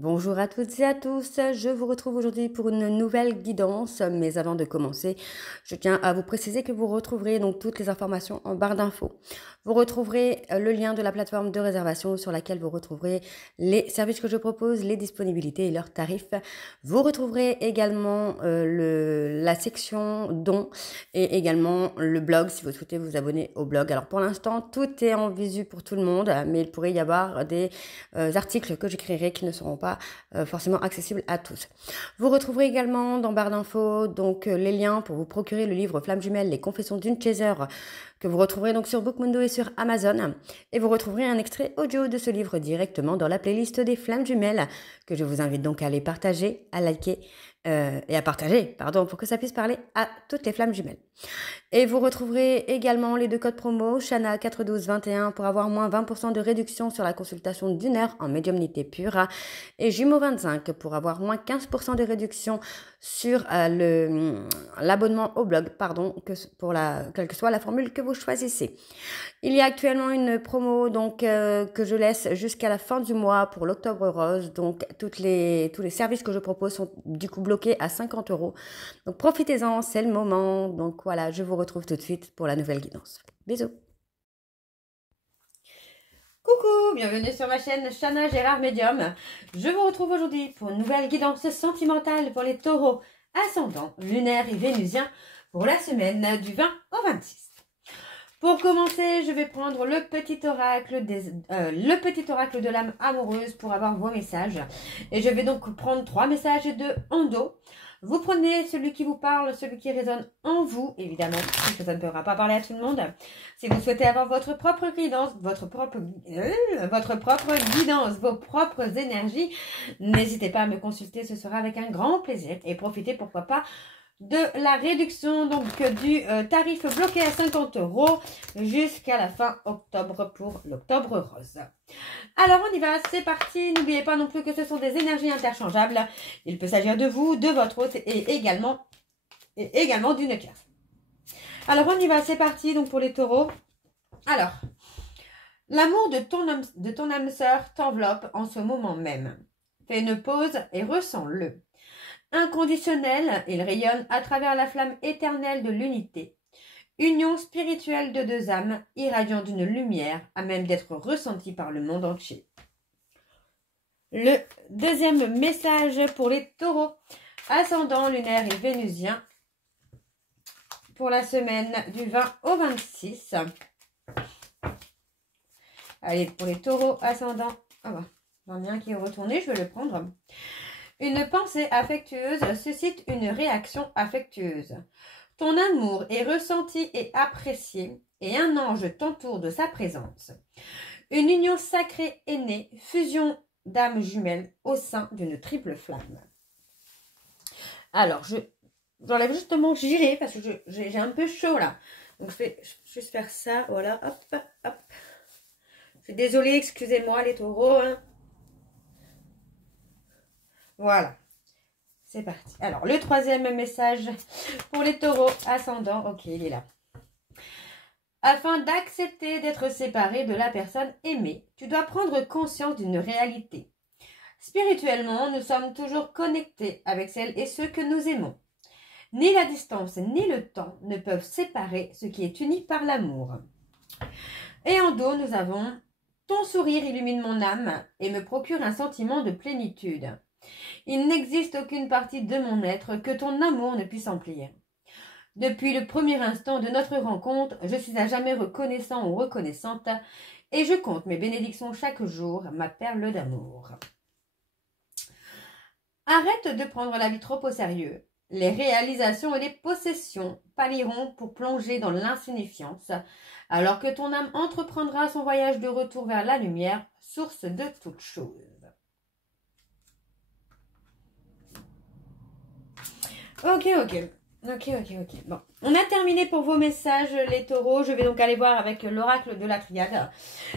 Bonjour à toutes et à tous, je vous retrouve aujourd'hui pour une nouvelle guidance, mais avant de commencer, je tiens à vous préciser que vous retrouverez donc toutes les informations en barre d'infos. Vous retrouverez le lien de la plateforme de réservation sur laquelle vous retrouverez les services que je propose, les disponibilités et leurs tarifs. Vous retrouverez également la section dons et également le blog si vous souhaitez vous abonner au blog. Alors pour l'instant, tout est en visu pour tout le monde, mais il pourrait y avoir des articles que j'écrirai qui ne seront pas forcément accessibles à tous. Vous retrouverez également dans barre d'infos donc les liens pour vous procurer le livre Flamme Jumelle, les confessions d'une chaser, que vous retrouverez donc sur Bookmundo et sur Amazon. Et vous retrouverez un extrait audio de ce livre directement dans la playlist des Flammes Jumelles, que je vous invite donc à aller partager, à liker et à partager, pardon, pour que ça puisse parler à toutes les Flammes Jumelles. Et vous retrouverez également les deux codes promo, Shana 41221 pour avoir moins 20% de réduction sur la consultation d'une heure en médiumnité pure et Jumeau 25 pour avoir moins 15% de réduction sur l'abonnement au blog, pardon, quelle que soit la formule que vous choisissez. Il y a actuellement une promo donc que je laisse jusqu'à la fin du mois pour l'Octobre Rose. Donc tous les services que je propose sont du coup bloqués à 50 €. Donc profitez-en, c'est le moment. Donc voilà, je vous retrouve tout de suite pour la nouvelle guidance. Bisous. Coucou, bienvenue sur ma chaîne Shana Gérard Médium. Je vous retrouve aujourd'hui pour une nouvelle guidance sentimentale pour les taureaux ascendants, lunaires et vénusiens pour la semaine du 20 au 26. Pour commencer, je vais prendre le petit oracle de l'âme amoureuse pour avoir vos messages. Et je vais donc prendre 3 messages de Ando. Vous prenez celui qui vous parle, celui qui résonne en vous, évidemment, parce que ça ne pourra pas parler à tout le monde. Si vous souhaitez avoir votre propre guidance, votre propre guidance, vos propres énergies, n'hésitez pas à me consulter, ce sera avec un grand plaisir. Et profitez, pourquoi pas, de la réduction donc du tarif bloqué à 50 € jusqu'à la fin octobre pour l'Octobre Rose. Alors on y va, c'est parti. N'oubliez pas non plus que ce sont des énergies interchangeables. Il peut s'agir de vous, de votre hôte et également d'une carte. Alors on y va, c'est parti donc pour les taureaux. Alors, l'amour de ton âme sœur t'enveloppe en ce moment même. Fais une pause et ressens-le. Inconditionnel, il rayonne à travers la flamme éternelle de l'unité. Union spirituelle de deux âmes, irradiant d'une lumière à même d'être ressentie par le monde entier. Le deuxième message pour les taureaux, ascendant lunaire et vénusien, pour la semaine du 20 au 26. Allez, pour les taureaux, ascendant, j'en ai un qui est retourné, je vais le prendre. Une pensée affectueuse suscite une réaction affectueuse. Ton amour est ressenti et apprécié, et un ange t'entoure de sa présence. Une union sacrée est née, fusion d'âmes jumelles au sein d'une triple flamme. Alors, j'enlève juste mon gilet parce que j'ai un peu chaud là. Donc, je vais juste faire ça, voilà, hop, hop. Je suis désolée, excusez-moi les taureaux, hein. Voilà, c'est parti. Alors, le troisième message pour les taureaux ascendants. Ok, il est là. Afin d'accepter d'être séparé de la personne aimée, tu dois prendre conscience d'une réalité. Spirituellement, nous sommes toujours connectés avec celles et ceux que nous aimons. Ni la distance ni le temps ne peuvent séparer ce qui est uni par l'amour. Et en dos, nous avons « Ton sourire illumine mon âme et me procure un sentiment de plénitude. Il n'existe aucune partie de mon être que ton amour ne puisse emplir. Depuis le premier instant de notre rencontre, je suis à jamais reconnaissant ou reconnaissante et je compte mes bénédictions chaque jour, ma perle d'amour. » Arrête de prendre la vie trop au sérieux. Les réalisations et les possessions pallieront pour plonger dans l'insignifiance, alors que ton âme entreprendra son voyage de retour vers la lumière, source de toutes choses. Ok. Bon, on a terminé pour vos messages, les taureaux. Je vais donc aller voir avec l'oracle de la triade.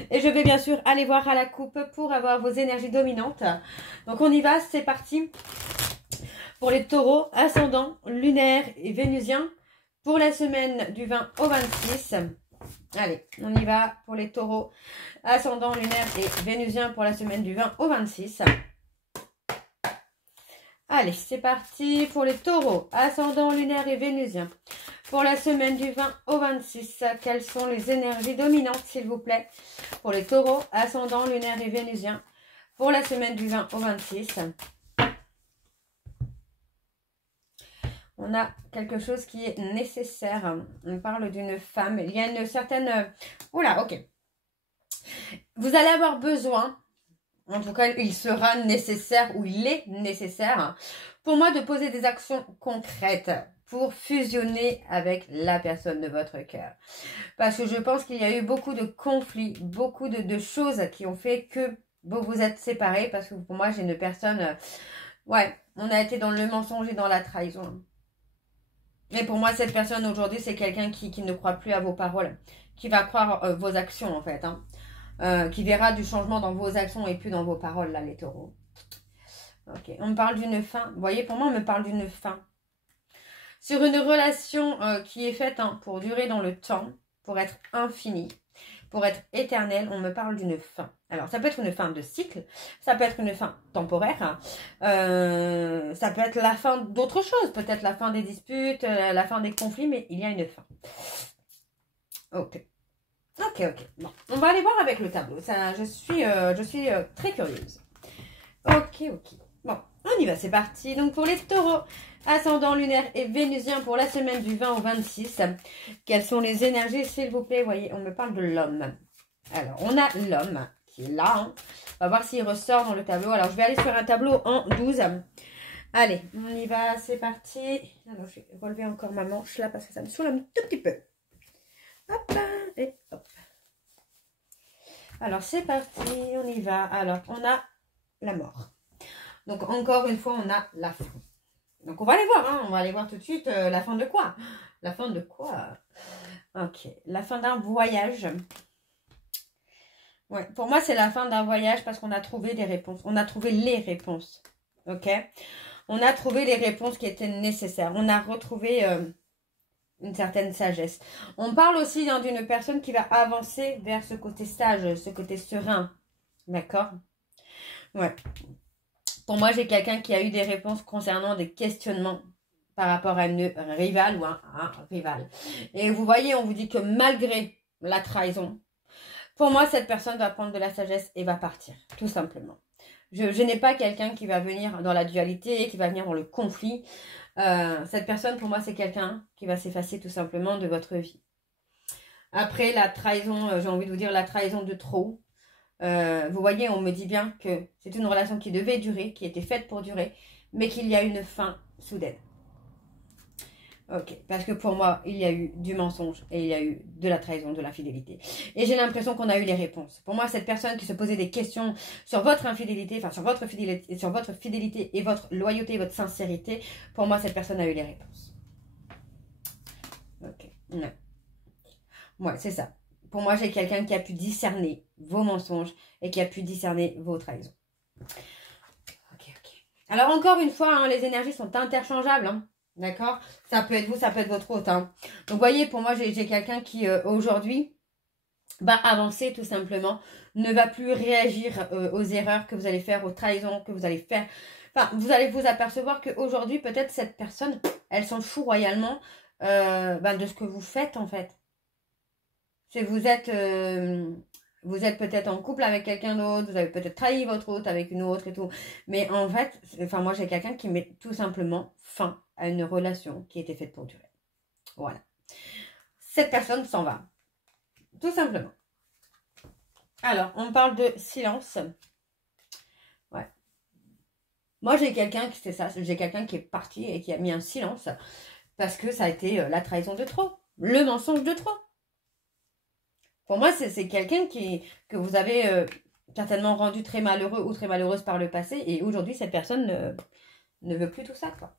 Et je vais bien sûr aller voir à la coupe pour avoir vos énergies dominantes. Donc on y va, c'est parti. Pour les taureaux, ascendants, lunaires et vénusiens, pour la semaine du 20 au 26. Allez, on y va pour les taureaux, ascendants, lunaires et vénusiens pour la semaine du 20 au 26. Allez, c'est parti pour les taureaux, ascendant lunaire et vénusien. Pour la semaine du 20 au 26, quelles sont les énergies dominantes, s'il vous plaît? Pour les taureaux, ascendant lunaire et vénusien. Pour la semaine du 20 au 26. On a quelque chose qui est nécessaire. On parle d'une femme. Il y a une certaine... Oula, ok. Vous allez avoir besoin... En tout cas, il sera nécessaire ou il est nécessaire pour moi de poser des actions concrètes pour fusionner avec la personne de votre cœur. Parce que je pense qu'il y a eu beaucoup de conflits, beaucoup de choses qui ont fait que vous vous êtes séparés. Parce que pour moi, j'ai une personne... ouais, on a été dans le mensonge et dans la trahison. Et pour moi, cette personne aujourd'hui, c'est quelqu'un qui ne croit plus à vos paroles, qui va croire vos actions en fait, hein. Qui verra du changement dans vos actions et plus dans vos paroles, là, les taureaux. Ok, on me parle d'une fin. Vous voyez, pour moi, on me parle d'une fin. Sur une relation qui est faite pour durer dans le temps, pour être infinie, pour être éternelle, on me parle d'une fin. Alors, ça peut être une fin de cycle, ça peut être une fin temporaire, ça peut être la fin d'autre chose, peut-être la fin des disputes, la fin des conflits, mais il y a une fin. Ok. Ok. Bon, on va aller voir avec le tableau. Ça, je suis très curieuse. Ok. Bon, on y va, c'est parti. Donc, pour les taureaux, ascendant lunaire et vénusien pour la semaine du 20 au 26, quelles sont les énergies, s'il vous plaît? Vous voyez, on me parle de l'homme. Alors, on a l'homme qui est là. Hein. On va voir s'il ressort dans le tableau. Alors, je vais aller sur un tableau en 12. Allez, on y va, c'est parti. Alors, je vais relever encore ma manche là parce que ça me saoule un tout petit peu. Hop là, et hop. Alors, c'est parti, on y va. Alors, on a la mort. Donc, encore une fois, on a la fin. Donc, on va aller voir, hein. On va aller voir tout de suite la fin de quoi? La fin de quoi? Ok, la fin d'un voyage. Ouais, pour moi, c'est la fin d'un voyage parce qu'on a trouvé des réponses. On a trouvé les réponses. Ok? On a trouvé les réponses qui étaient nécessaires. On a retrouvé... une certaine sagesse. On parle aussi d'une personne qui va avancer vers ce côté sage, ce côté serein. D'accord? Ouais. Pour moi, j'ai quelqu'un qui a eu des réponses concernant des questionnements par rapport à une rivale ou un rival. Et vous voyez, on vous dit que malgré la trahison, pour moi, cette personne va prendre de la sagesse et va partir, tout simplement. Je n'ai pas quelqu'un qui va venir dans la dualité, qui va venir dans le conflit. Cette personne, pour moi, c'est quelqu'un qui va s'effacer tout simplement de votre vie. Après, la trahison, j'ai envie de vous dire la trahison de trop. Vous voyez, on me dit bien que c'est une relation qui devait durer, qui était faite pour durer, mais qu'il y a une fin soudaine. Ok, parce que pour moi, il y a eu du mensonge et il y a eu de la trahison, de l'infidélité. Et j'ai l'impression qu'on a eu les réponses. Pour moi, cette personne qui se posait des questions sur votre infidélité, enfin sur votre fidélité et votre loyauté et votre sincérité, pour moi, cette personne a eu les réponses. Ok, non. Ouais, c'est ça. Pour moi, j'ai quelqu'un qui a pu discerner vos mensonges et qui a pu discerner vos trahisons. Ok. Alors, encore une fois, hein, les énergies sont interchangeables, hein. D'accord? Ça peut être vous, ça peut être votre hôte. Hein. Donc, vous voyez, pour moi, j'ai quelqu'un qui, aujourd'hui, va avancer tout simplement. Ne va plus réagir aux erreurs que vous allez faire, aux trahisons que vous allez faire. Enfin, vous allez vous apercevoir qu'aujourd'hui, peut-être, cette personne, elle s'en fout royalement de ce que vous faites, en fait. Si vous êtes peut-être en couple avec quelqu'un d'autre, vous avez peut-être trahi votre hôte avec une autre et tout. Mais en fait, moi, j'ai quelqu'un qui met tout simplement fin à une relation qui était faite pour durer. Voilà. Cette personne s'en va. Tout simplement. Alors, on parle de silence. Ouais. Moi, j'ai quelqu'un qui c'est ça. J'ai quelqu'un qui est parti et qui a mis un silence parce que ça a été la trahison de trop. Le mensonge de trop. Pour moi, c'est quelqu'un que vous avez certainement rendu très malheureux ou très malheureuse par le passé. Et aujourd'hui, cette personne ne veut plus tout ça, quoi.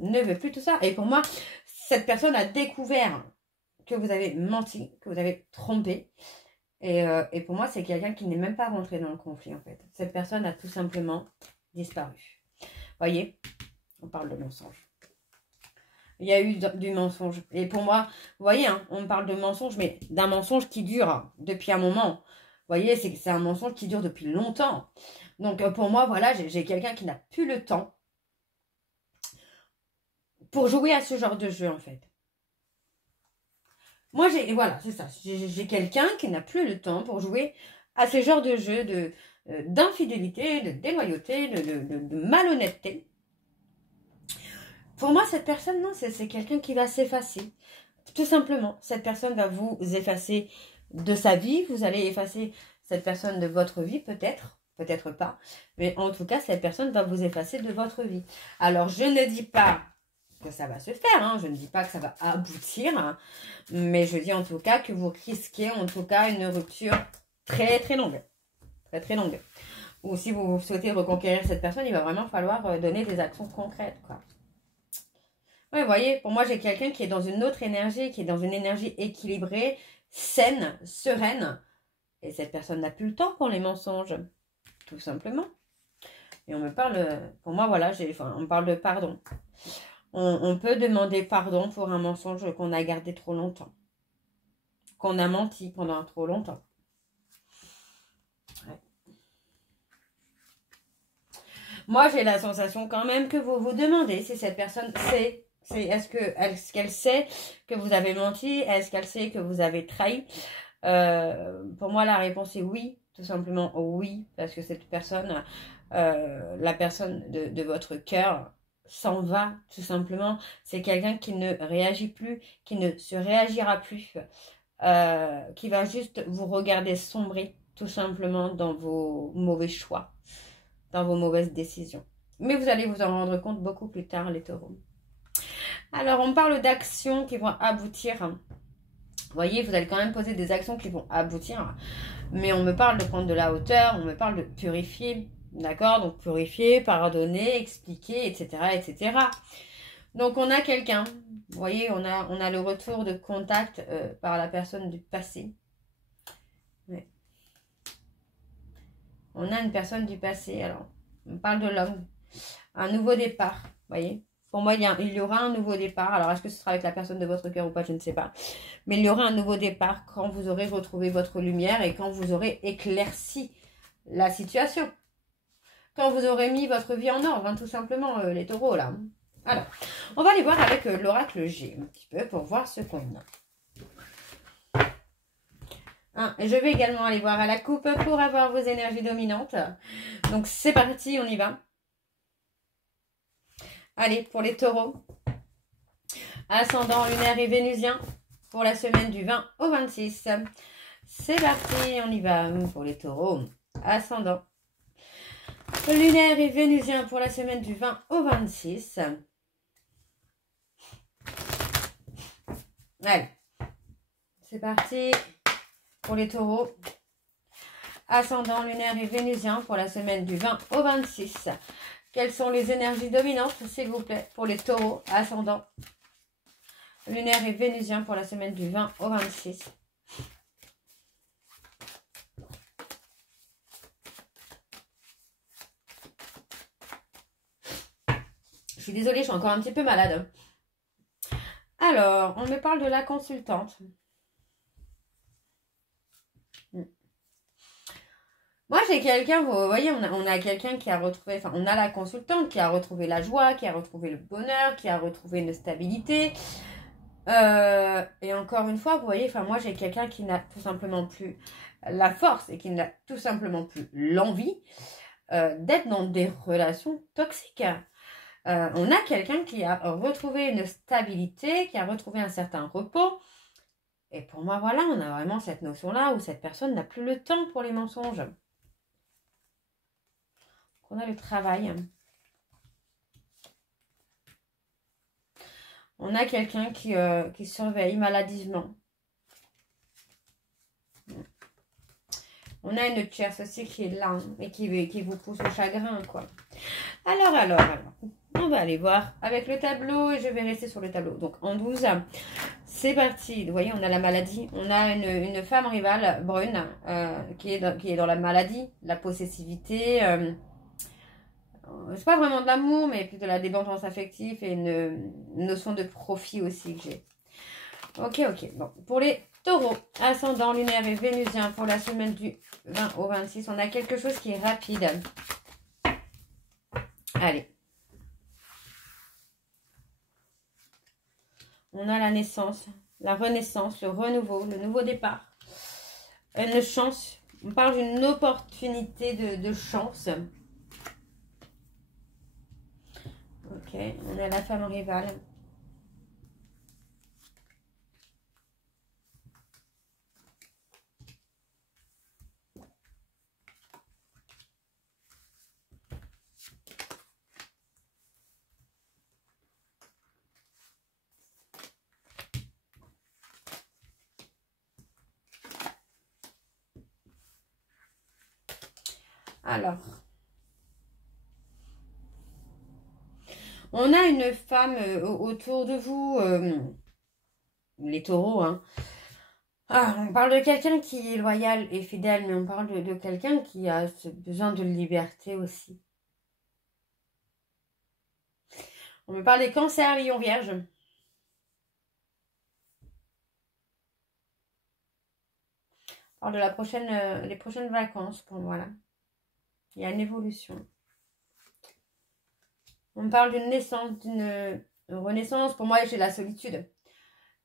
Ne veut plus tout ça. Et pour moi, cette personne a découvert que vous avez menti, que vous avez trompé. Et pour moi, c'est quelqu'un qui n'est même pas rentré dans le conflit, en fait. Cette personne a tout simplement disparu. Voyez, on parle de mensonge. Il y a eu du mensonge. Et pour moi, vous voyez, hein, on parle de mensonge, mais d'un mensonge qui dure depuis un moment. Vous voyez, c'est un mensonge qui dure depuis longtemps. Donc, pour moi, voilà, j'ai quelqu'un qui n'a plus le temps pour jouer à ce genre de jeu, en fait. Moi, voilà, c'est ça. J'ai quelqu'un qui n'a plus le temps pour jouer à ce genre de jeu d'infidélité, de déloyauté, de malhonnêteté. Pour moi, cette personne, non, c'est quelqu'un qui va s'effacer. Tout simplement, cette personne va vous effacer de sa vie. Vous allez effacer cette personne de votre vie, peut-être, peut-être pas. Mais en tout cas, cette personne va vous effacer de votre vie. Alors, je ne dis pas que ça va se faire, hein. Je ne dis pas que ça va aboutir, hein. Mais je dis en tout cas que vous risquez en tout cas une rupture très très longue. Très très longue. Ou si vous souhaitez reconquérir cette personne, il va vraiment falloir donner des actions concrètes, quoi. Ouais, vous voyez, pour moi, j'ai quelqu'un qui est dans une autre énergie, qui est dans une énergie équilibrée, saine, sereine. Et cette personne n'a plus le temps pour les mensonges, tout simplement. Et on me parle, pour moi, voilà, on parle de pardon. On peut demander pardon pour un mensonge qu'on a gardé trop longtemps. Qu'on a menti pendant trop longtemps. Ouais. Moi, j'ai la sensation quand même que vous vous demandez si cette personne sait. Est-ce qu'elle sait que vous avez menti? Est-ce qu'elle sait que vous avez trahi? Pour moi, la réponse est oui. Tout simplement oui. Parce que cette personne, la personne de votre cœur, s'en va, tout simplement. C'est quelqu'un qui ne réagit plus, qui ne se réagira plus, qui va juste vous regarder sombrer, tout simplement, dans vos mauvais choix, dans vos mauvaises décisions. Mais vous allez vous en rendre compte beaucoup plus tard, les taureaux. Alors, on parle d'actions qui vont aboutir. Vous voyez, vous allez quand même poser des actions qui vont aboutir. Mais on me parle de prendre de la hauteur, on me parle de purifier. D'accord? Donc purifier, pardonner, expliquer, etc. etc. Donc on a quelqu'un, vous voyez, on a le retour de contact par la personne du passé. Ouais. On a une personne du passé, alors on parle de l'homme. Un nouveau départ, vous voyez. Pour moi, il y aura un nouveau départ. Alors, est-ce que ce sera avec la personne de votre cœur ou pas, je ne sais pas. Mais il y aura un nouveau départ quand vous aurez retrouvé votre lumière et quand vous aurez éclairci la situation. Quand vous aurez mis votre vie en ordre, hein, tout simplement, les taureaux, là. Alors, on va aller voir avec l'oracle G, un petit peu, pour voir ce qu'on a. Hein, et je vais également aller voir à la coupe pour avoir vos énergies dominantes. Donc, c'est parti, on y va. Allez, pour les taureaux. Ascendant lunaire et vénusien pour la semaine du 20 au 26. C'est parti, on y va pour les taureaux. Ascendant lunaire et vénusien pour la semaine du 20 au 26. Allez, c'est parti pour les taureaux. Ascendant lunaire et vénusien pour la semaine du 20 au 26. Quelles sont les énergies dominantes, s'il vous plaît, pour les taureaux, ascendant lunaire et vénusien pour la semaine du 20 au 26. Je suis désolée, je suis encore un petit peu malade. Alors, on me parle de la consultante. Moi, j'ai quelqu'un, vous voyez, on a quelqu'un qui a retrouvé, enfin, on a la consultante qui a retrouvé la joie, qui a retrouvé le bonheur, qui a retrouvé une stabilité. Et encore une fois, vous voyez, enfin, moi, j'ai quelqu'un qui n'a tout simplement plus la force et qui n'a tout simplement plus l'envie d'être dans des relations toxiques. On a quelqu'un qui a retrouvé une stabilité, qui a retrouvé un certain repos. Et pour moi, voilà, on a vraiment cette notion-là où cette personne n'a plus le temps pour les mensonges. On a le travail. On a quelqu'un qui surveille maladivement. On a une tierce aussi qui est là et qui vous pousse au chagrin, quoi. Alors, on va aller voir avec le tableau et je vais rester sur le tableau. Donc, en 12, c'est parti. Vous voyez, on a la maladie. On a une femme rivale, brune, qui est dans la maladie, la possessivité. C'est pas vraiment de l'amour, mais plutôt de la dépendance affective et une notion de profit aussi que j'ai. Ok. Bon, pour les taureaux, ascendant lunaire et vénusien pour la semaine du 20 au 26, on a quelque chose qui est rapide. Allez. On a la naissance, la renaissance, le renouveau, le nouveau départ. Une chance. On parle d'une opportunité de chance. Ok, on a la femme rivale. Alors, on a une femme autour de vous, les taureaux, hein. Ah, on parle de quelqu'un qui est loyal et fidèle, mais on parle de quelqu'un qui a besoin de liberté aussi. On me parle des cancers, lions, vierges. On parle de les prochaines vacances, pour moi, là. Il y a une évolution. On me parle d'une naissance, d'une renaissance. Pour moi, j'ai la solitude.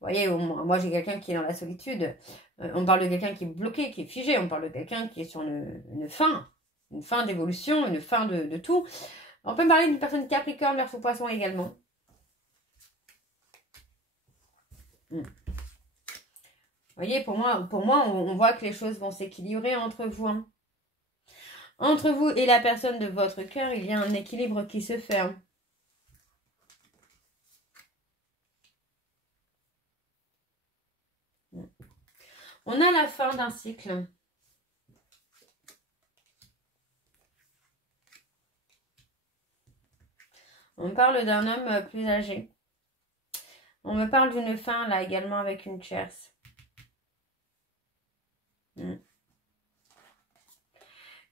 Vous voyez, moi, j'ai quelqu'un qui est dans la solitude. On parle de quelqu'un qui est bloqué, qui est figé. On parle de quelqu'un qui est sur une fin d'évolution, une fin de tout. On peut me parler d'une personne Capricorne, Verseau, Poisson également. Vous voyez, pour moi on voit que les choses vont s'équilibrer entre vous. Hein. Entre vous et la personne de votre cœur, il y a un équilibre qui se fait. Hein. On a la fin d'un cycle. On parle d'un homme plus âgé. On me parle d'une fin là également avec une tierce.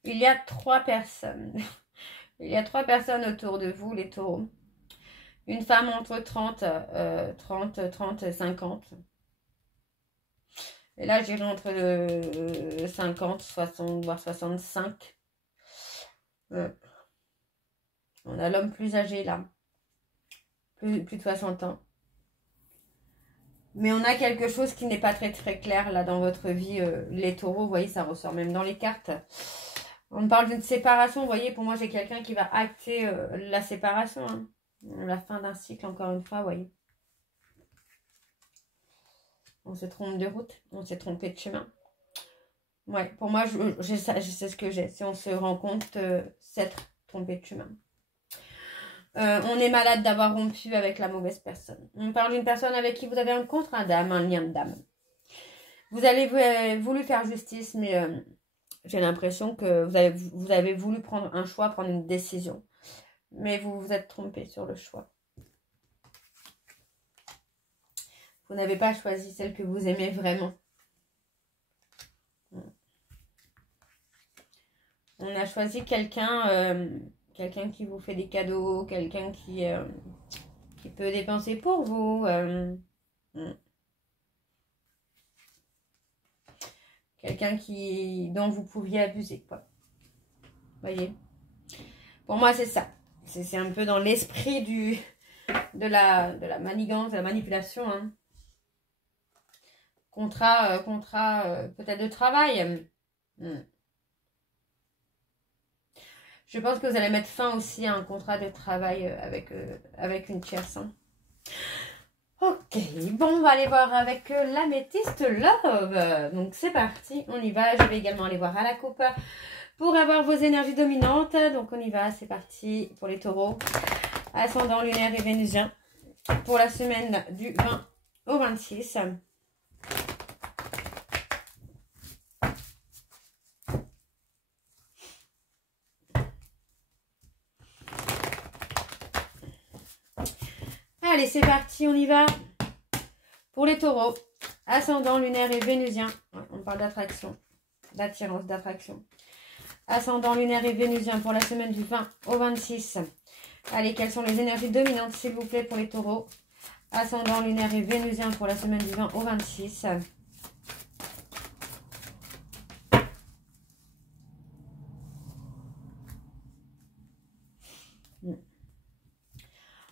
Il y a 3 personnes. Il y a 3 personnes autour de vous, les taureaux. Une femme entre 30 et 50. Et là, j'irai entre 50, 60, voire 65. On a l'homme plus âgé, là. Plus de 60 ans. Mais on a quelque chose qui n'est pas très clair, là, dans votre vie. Les taureaux, vous voyez, ça ressort même dans les cartes. On parle d'une séparation. Vous voyez, pour moi, j'ai quelqu'un qui va acter la séparation. Hein. La fin d'un cycle, encore une fois, vous voyez. On se trompe de route. On s'est trompé de chemin. Ouais, pour moi, je sais ce que j'ai. Si on se rend compte, s'être trompé de chemin. On est malade d'avoir rompu avec la mauvaise personne. On parle d'une personne avec qui vous avez un contrat d'âme, un lien d'âme. Vous avez voulu faire justice, mais j'ai l'impression que vous avez voulu prendre un choix, prendre une décision. Mais vous vous êtes trompé sur le choix. Vous n'avez pas choisi celle que vous aimez vraiment. On a choisi quelqu'un qui vous fait des cadeaux, quelqu'un qui peut dépenser pour vous. Quelqu'un dont vous pouviez abuser, quoi. Voyez. Pour moi, c'est ça. C'est un peu dans l'esprit de la manigance, de la manipulation. Hein. Contrat peut-être de travail. Je pense que vous allez mettre fin aussi à un contrat de travail avec une tierce. Hein. Ok, bon, on va aller voir avec l'améthyste Love. Donc c'est parti, on y va. Je vais également aller voir à la coupe pour avoir vos énergies dominantes. Donc on y va, c'est parti pour les taureaux. Ascendant lunaire et vénusien pour la semaine du 20 au 26. Allez, c'est parti, on y va. Pour les taureaux, ascendant lunaire et vénusien. Ouais, on parle d'attraction, d'attirance, d'attraction. Ascendant lunaire et vénusien pour la semaine du 20 au 26. Allez, quelles sont les énergies dominantes, s'il vous plaît, pour les taureaux? Ascendant lunaire et vénusien pour la semaine du 20 au 26.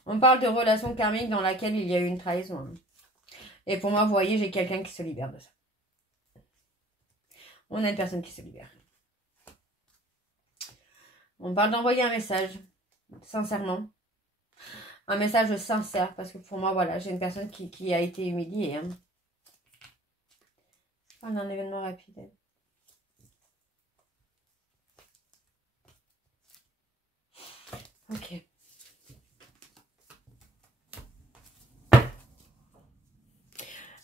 On parle de relation karmique dans laquelle il y a eu une trahison. Et pour moi, vous voyez, j'ai quelqu'un qui se libère de ça. On a une personne qui se libère. On parle d'envoyer un message, sincèrement. Un message sincère, parce que pour moi, voilà, j'ai une personne qui a été humiliée. Hein. Je parle d'un événement rapide. Ok.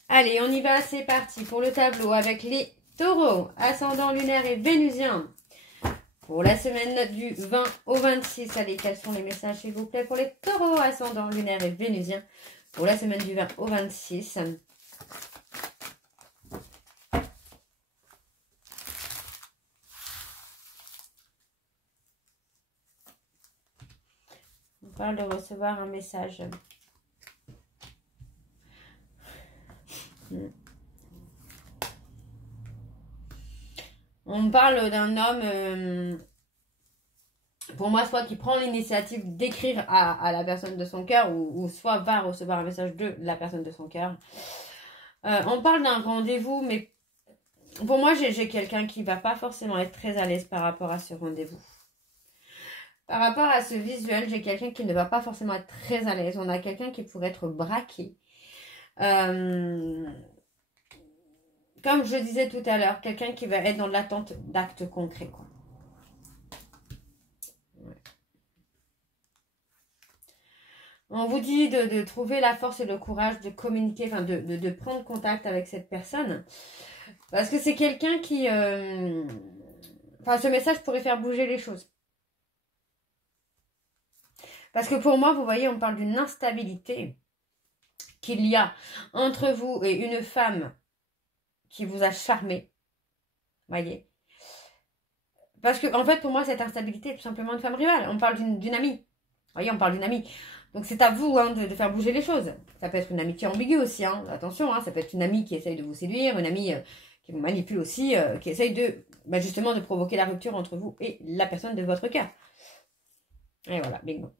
Allez, on y va, c'est parti pour le tableau avec les taureaux, ascendant lunaire et vénusien. Pour la semaine du 20 au 26, allez, quels sont les messages s'il vous plaît pour les taureaux, ascendant lunaire et vénusien. Pour la semaine du 20 au 26. On parle de recevoir un message. On parle d'un homme, pour moi, soit qui prend l'initiative d'écrire à la personne de son cœur, ou soit va recevoir un message de la personne de son cœur. On parle d'un rendez-vous, mais pour moi, j'ai quelqu'un qui va pas forcément être très à l'aise par rapport à ce rendez-vous. Par rapport à ce visuel, j'ai quelqu'un qui ne va pas forcément être très à l'aise. On a quelqu'un qui pourrait être braqué. Comme je disais tout à l'heure, quelqu'un qui va être dans l'attente d'actes concrets, quoi. Ouais. On vous dit de trouver la force et le courage de communiquer, enfin de prendre contact avec cette personne. Parce que c'est quelqu'un qui... Enfin, ce message pourrait faire bouger les choses. Parce que pour moi, vous voyez, on parle d'une instabilité qu'il y a entre vous et une femme qui vous a charmé, voyez. Parce que, en fait, pour moi, cette instabilité est tout simplement une femme rivale. On parle d'une amie. Voyez, on parle d'une amie. Donc, c'est à vous hein, de faire bouger les choses. Ça peut être une amitié ambiguë aussi. Hein. Attention, hein, ça peut être une amie qui essaye de vous séduire, une amie qui vous manipule aussi, qui essaye de, justement, de provoquer la rupture entre vous et la personne de votre cœur. Et voilà, bingo.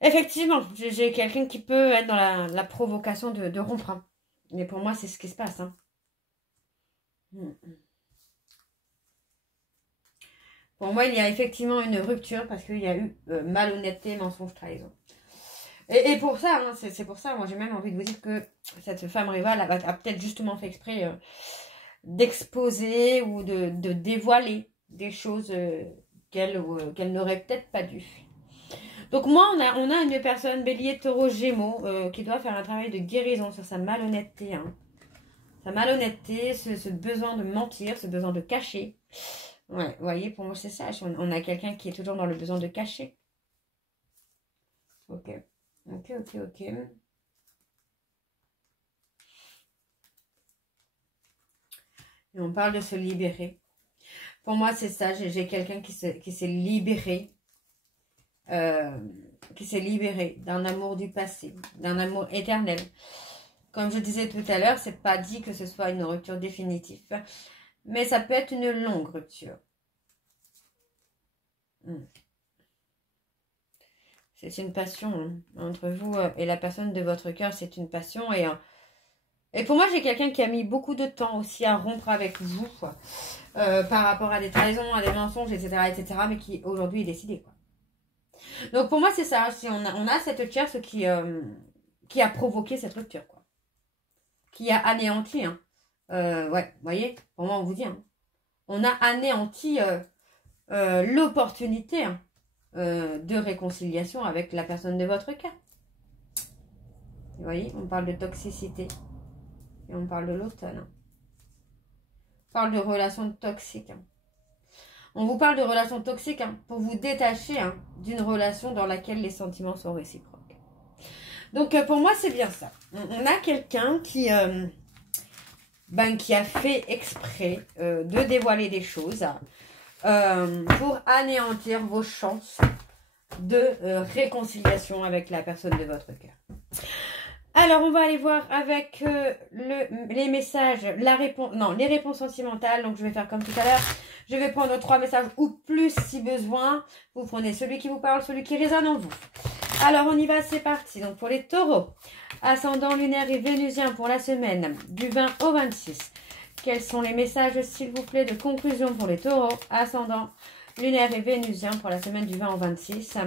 Effectivement, j'ai quelqu'un qui peut être dans la provocation de rompre. Hein. Mais pour moi, c'est ce qui se passe. Hein. Pour moi, il y a effectivement une rupture parce qu'il y a eu malhonnêteté, mensonge, trahison. Et pour ça, hein, c'est pour ça, moi j'ai même envie de vous dire que cette femme rivale a peut-être justement fait exprès d'exposer ou de dévoiler des choses qu'elle n'aurait peut-être pas dû. Donc moi, on a une personne, bélier, taureau, gémeaux, qui doit faire un travail de guérison sur sa malhonnêteté. Hein. Sa malhonnêteté, ce besoin de mentir, ce besoin de cacher. Ouais, vous voyez, pour moi, c'est ça. On a quelqu'un qui est toujours dans le besoin de cacher. Ok. Ok. Et on parle de se libérer. Pour moi, c'est ça. J'ai quelqu'un qui s'est libéré. Qui s'est libéré d'un amour du passé, d'un amour éternel. Comme je disais tout à l'heure, c'est pas dit que ce soit une rupture définitive, mais ça peut être une longue rupture. C'est une passion hein, entre vous et la personne de votre cœur, c'est une passion. Et pour moi, j'ai quelqu'un qui a mis beaucoup de temps aussi à rompre avec vous, quoi, par rapport à des trahisons, à des mensonges, etc., mais qui aujourd'hui est décidé, quoi. Donc pour moi, c'est ça. Si on a cette tierce qui a provoqué cette rupture, quoi. Qui a anéanti. Hein. Ouais, vous voyez, pour moi, on vous dit. Hein. On a anéanti l'opportunité hein, de réconciliation avec la personne de votre cœur. Vous voyez, on parle de toxicité. Et on parle de l'automne. Hein. On parle de relations toxiques. Hein. On vous parle de relations toxiques hein, pour vous détacher hein, d'une relation dans laquelle les sentiments sont réciproques. Donc, pour moi, c'est bien ça. On a quelqu'un qui a fait exprès de dévoiler des choses pour anéantir vos chances de réconciliation avec la personne de votre cœur. Alors, on va aller voir avec les messages, les réponses sentimentales. Donc, je vais faire comme tout à l'heure. Je vais prendre 3 messages ou plus si besoin. Vous prenez celui qui vous parle, celui qui résonne en vous. Alors, on y va, c'est parti. Donc, pour les taureaux, ascendant lunaire et vénusien pour la semaine du 20 au 26. Quels sont les messages, s'il vous plaît, de conclusion pour les taureaux, ascendant lunaire et vénusien pour la semaine du 20 au 26.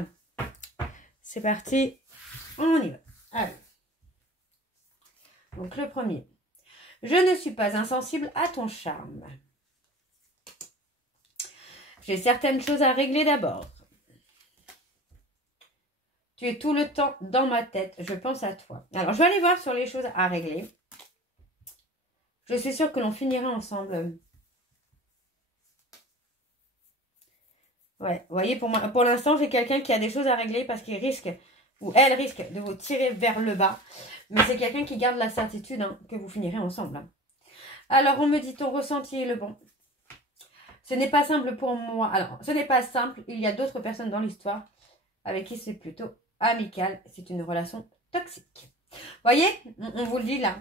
C'est parti, on y va. Allez. Donc, le premier. Je ne suis pas insensible à ton charme. J'ai certaines choses à régler d'abord. Tu es tout le temps dans ma tête. Je pense à toi. Alors, je vais aller voir sur les choses à régler. Je suis sûre que l'on finira ensemble. Ouais, vous voyez, pour l'instant, j'ai quelqu'un qui a des choses à régler parce qu'il risque, ou elle risque, de vous tirer vers le bas. Mais c'est quelqu'un qui garde la certitude que vous finirez ensemble. Alors, on me dit ton ressenti est le bon. Ce n'est pas simple pour moi. Alors, ce n'est pas simple. Il y a d'autres personnes dans l'histoire avec qui c'est plutôt amical. C'est une relation toxique. Voyez, on vous le dit là.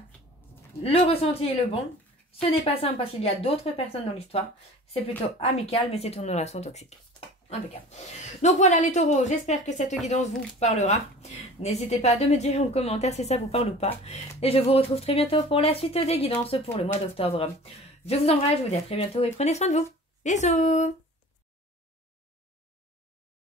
Le ressenti est le bon. Ce n'est pas simple parce qu'il y a d'autres personnes dans l'histoire. C'est plutôt amical, mais c'est une relation toxique. Impeccable. Donc voilà les taureaux. J'espère que cette guidance vous parlera. N'hésitez pas à me dire en commentaire si ça vous parle ou pas. Et je vous retrouve très bientôt pour la suite des guidances pour le mois d'octobre. Je vous embrasse, je vous dis à très bientôt et prenez soin de vous. Bisous!